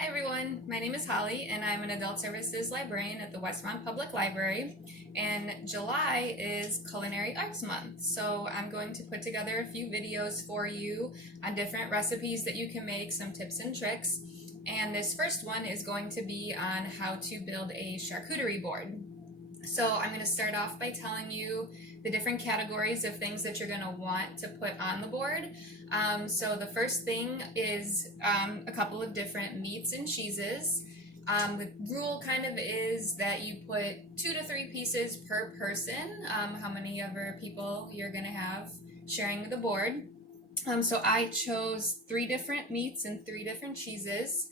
Hi everyone, my name is Holly and I'm an Adult Services Librarian at the Westmont Public Library, and July is Culinary Arts Month, so I'm going to put together a few videos for you on different recipes that you can make, some tips and tricks, and this first one is going to be on how to build a charcuterie board. So I'm going to start off by telling you the different categories of things that you're going to want to put on the board. So the first thing is a couple of different meats and cheeses. The rule kind of is that you put 2 to 3 pieces per person, how many ever people you're going to have sharing the board. So I chose 3 different meats and 3 different cheeses.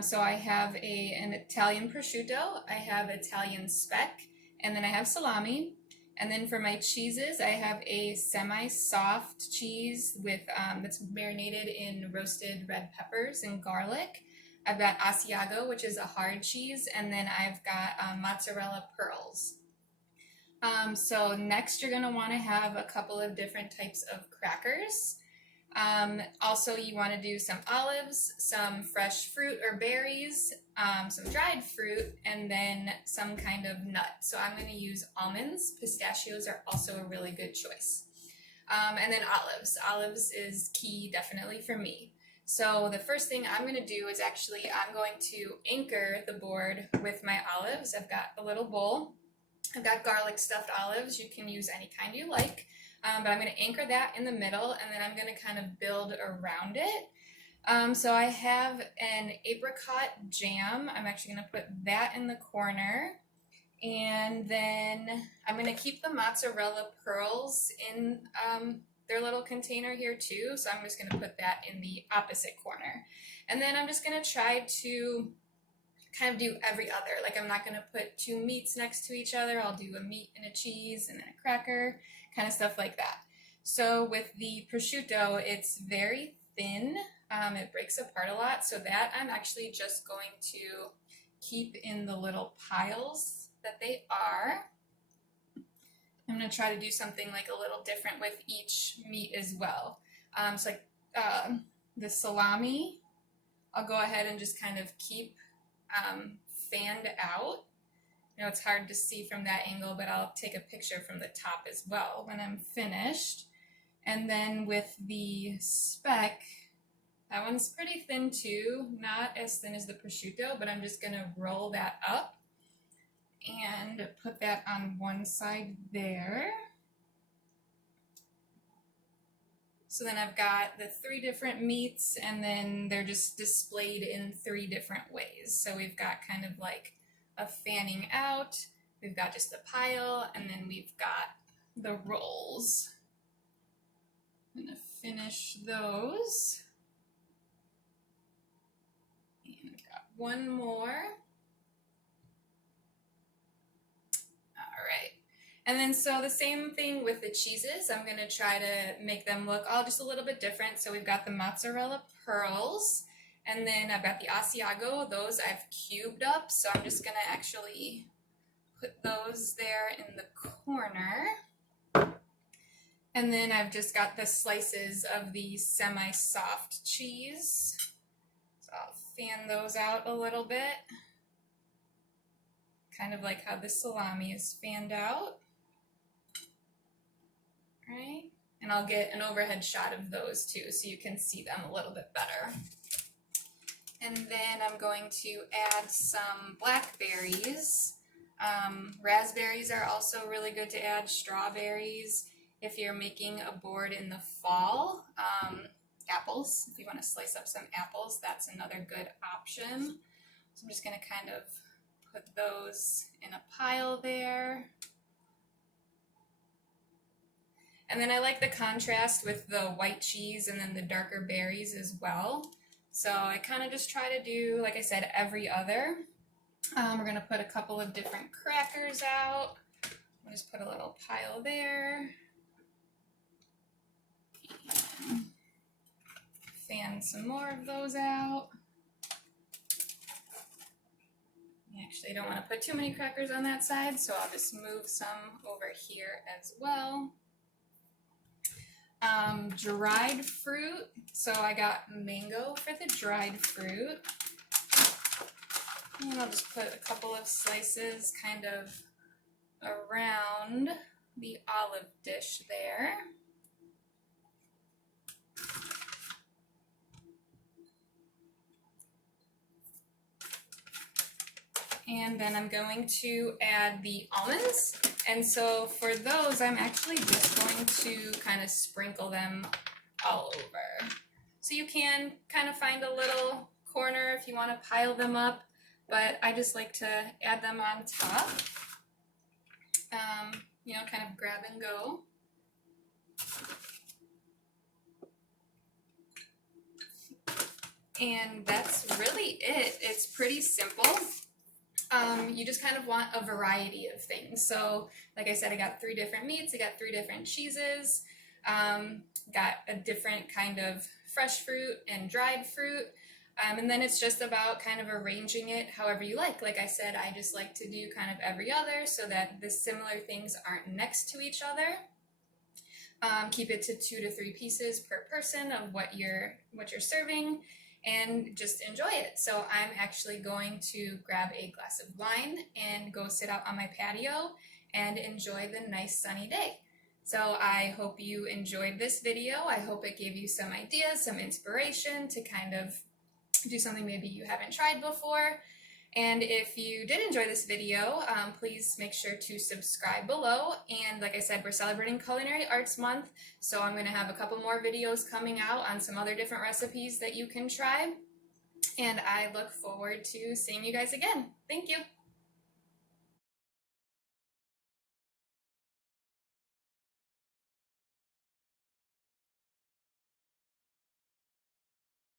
So I have an Italian prosciutto, I have Italian speck, and then I have salami. And then for my cheeses, I have a semi-soft cheese with that's marinated in roasted red peppers and garlic. I've got Asiago, which is a hard cheese, and then I've got mozzarella pearls. So next you're going to want to have a couple of different types of crackers. Also, you want to do some olives, some fresh fruit or berries, some dried fruit, and then some kind of nut. So I'm going to use almonds. Pistachios are also a really good choice. And then olives. Olives is key definitely for me. So the first thing I'm going to do is I'm going to anchor the board with my olives. I've got a little bowl. I've got garlic stuffed olives. You can use any kind you like. But I'm going to anchor that in the middle, and then I'm going to kind of build around it. So I have an apricot jam. I'm actually going to put that in the corner. And then I'm going to keep the mozzarella pearls in their little container here too. So I'm just going to put that in the opposite corner. And then I'm just going to try to kind of do every other. Like, I'm not going to put 2 meats next to each other. I'll do a meat and a cheese and then a cracker, kind of stuff like that. So with the prosciutto, it's very thin. It breaks apart a lot. So that I'm actually just going to keep in the little piles that they are. I'm going to try to do something like a little different with each meat as well. So like the salami, I'll go ahead and just kind of keep fanned out. I know it's hard to see from that angle, but I'll take a picture from the top as well when I'm finished. And then with the speck, that one's pretty thin too, not as thin as the prosciutto, but I'm just going to roll that up and put that on one side there. So then I've got the 3 different meats, and then they're just displayed in 3 different ways. So we've got kind of like a fanning out, we've got just a pile, and then we've got the rolls. I'm going to finish those. And I've got one more. All right. And then so the same thing with the cheeses. I'm going to try to make them look all just a little bit different. So we've got the mozzarella pearls, and then I've got the Asiago. Those I've cubed up. So I'm just going to actually put those there in the corner. And then I've just got the slices of the semi-soft cheese. So I'll fan those out a little bit. Kind of like how the salami is fanned out. Right? And I'll get an overhead shot of those too, so you can see them a little bit better. And then I'm going to add some blackberries. Raspberries are also really good to add. Strawberries, if you're making a board in the fall. Apples, if you want to slice up some apples, that's another good option. So I'm just going to kind of put those in a pile there. And then I like the contrast with the white cheese and then the darker berries as well. So I kind of just try to do, like I said, every other. We're going to put a couple of different crackers out. I'll just put a little pile there. And fan some more of those out. Actually, I don't want to put too many crackers on that side, so I'll just move some over here as well. Dried fruit. So I got mango for the dried fruit. And I'll just put a couple of slices kind of around the olive dish there. And then I'm going to add the almonds. And so for those, I'm actually just going to kind of sprinkle them all over. So you can kind of find a little corner if you want to pile them up, but I just like to add them on top. You know, kind of grab and go. And that's really it. It's pretty simple. You just kind of want a variety of things. So like I said, I got 3 different meats, I got 3 different cheeses, got a different kind of fresh fruit and dried fruit. And then it's just about kind of arranging it however you like. Like I said, I just like to do kind of every other so that the similar things aren't next to each other. Keep it to 2 to 3 pieces per person of what you're serving, and just enjoy it. So I'm actually going to grab a glass of wine and go sit out on my patio and enjoy the nice sunny day. So I hope you enjoyed this video. I hope it gave you some ideas, some inspiration to kind of do something maybe you haven't tried before. And if you did enjoy this video, please make sure to subscribe below. And like I said, we're celebrating Culinary Arts Month, so I'm going to have a couple more videos coming out on some other different recipes that you can try. And I look forward to seeing you guys again. Thank you.